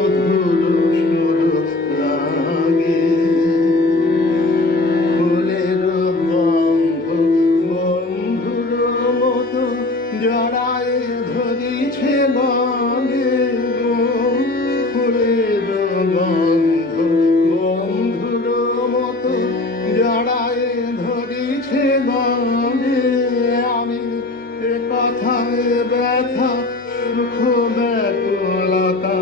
মধুর সুর লাগে, ফুলের গন্ধ বন্ধুর মতো জড়ায় ধরিছে মনে গো, ফুলের গন্ধ বন্ধুর মতো জড়ায় ধরিছে মনে। আমি এ কথায় ব্যথা সুখ ব্যাকুলতা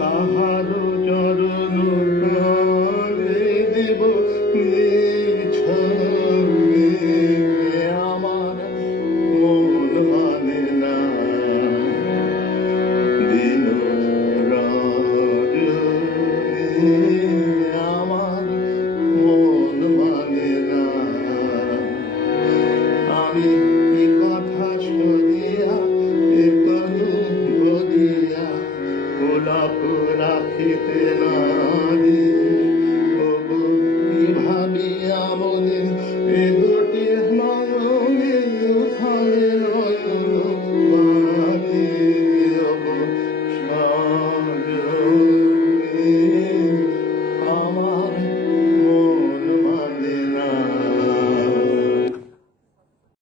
তাহার চরণ তলে দেব নিছনে। আমার মন মানে না দিন রজনী, আমার মন মানে না। আমি কি কথা সরিয়া এ করু বলিয়া গোলাপ রাখিতে নারি, ওগো কি ভাবিয়া মনে